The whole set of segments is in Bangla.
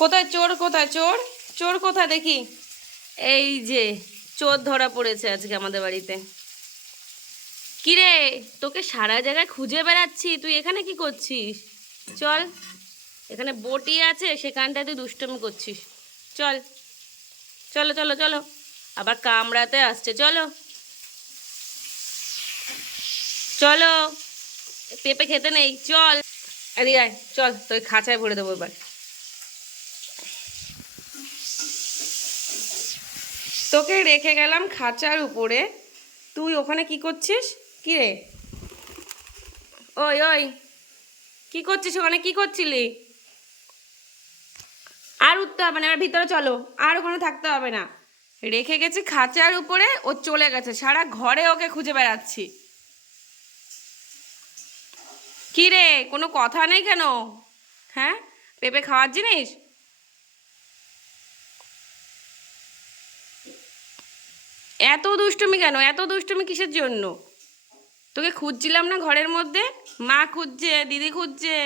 কোথায় চোর কোথায় চোর? চোর কোথায় দেখি? এই যে, চোর ধরা পড়েছে আজকে আমাদের বাড়িতে। কিরে, তোকে সারা জায়গায় খুঁজে বেড়াচ্ছি, তুই এখানে কি করছিস? চল, এখানে বটি আছে, সেখানটায় তুই দুষ্টমি করছিস। চল, চলো চলো চলো। আবার কামড়াতে আসছে, চলো। চলো, পেঁপে খেতে নেই, চল। আরে আয়, চল তোর খাঁচায় ভরে দেবো এবার। তোকে রেখে গেলাম খাঁচার উপরে। তুই ওখানে কি করছিস? কি রে? ওই ওই। কি করছিস ওখানে? কি করছিলি? আর উঠতে হবে না, এবার ভিতরে চলো। আর ওখানে থাকতে হবে না। রেখে গেছি খাঁচার উপরে, ও চলে গেছে। সারা ঘরে ওকে খুঁজে বেড়াচ্ছি। কি রে, কোনো কথা নেই কেন? হ্যাঁ? পেঁপে খাওয়ার জিনিস? এত দুষ্টুমি কেন? এত দুষ্টুমি কিসের জন্য? তোকে খুঁজছিলাম না ঘরের মধ্যে? মা খুঁজছে, দিদি খুঁজছে।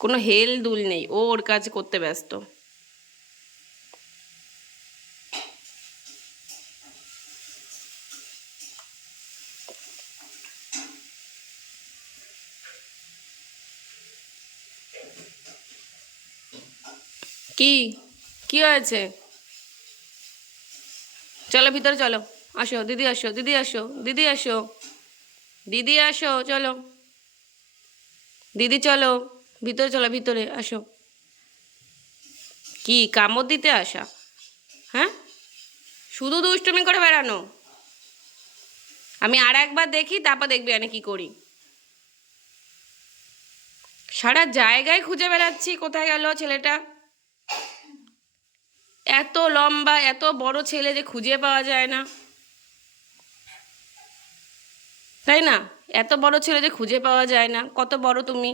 কোনো হেল দুল নেই, ও ওর কাজ করতে ব্যস্ত। কি? কি হয়েছে? চলো ভিতরে চলো। আসো, দিদি আসো দিদি আসো দিদি আসো। দিদি আসো, চলো। দিদি চলো, ভিতরে চলো, ভিতরে আসো। কি কামড় দিতে আসা? হ্যাঁ? শুধু দুষ্টুমি করে বেড়ানো? আমি আর একবার দেখি, তারপর দেখবি আমি কি করি। সারা জায়গায় খুঁজে বেড়াচ্ছি, কোথায় গেল ছেলেটা? এত লম্বা, এত বড় ছেলে যে খুঁজে পাওয়া যায় না। তাই না? এত বড় ছেলে যে খুঁজে পাওয়া যায় না। কত বড় তুমি?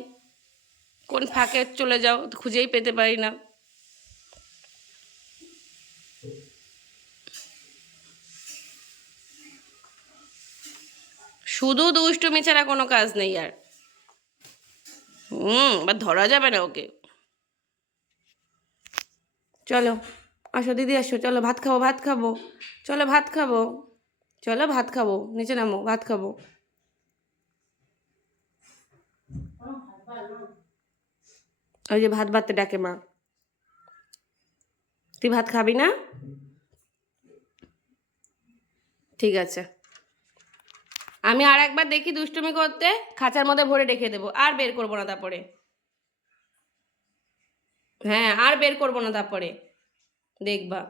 কোন ফাঁকে চলে যাও, খুঁজেই পেতে পারি না। শুধু দুষ্টুমি ছাড়া কোনো কাজ নেই আর। হুম এবার ধরা যাবে না ওকে। চলো। আসো দিদি, আসো, চলো ভাত খাব ভাত খাব। চলো ভাত খাব। চলো ভাত খাব, নিচে নামো, ভাত খাব। ওই যে ভাত ভাততে ডাকে মা। তুই ভাত খাবি না? ঠিক আছে। আমি আর একবার দেখি দুষ্টুমি করতে, খাঁচার মধ্যে ভরে রেখে দেবো। আর বের করব না তারপরে। হ্যাঁ আর বের করব না তারপরে। দেখবা।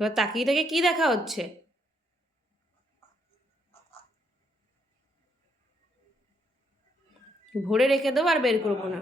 এবার তাকিয়ে তাকে কি দেখা হচ্ছে? ভরে রেখে দেবো আর বের করব না।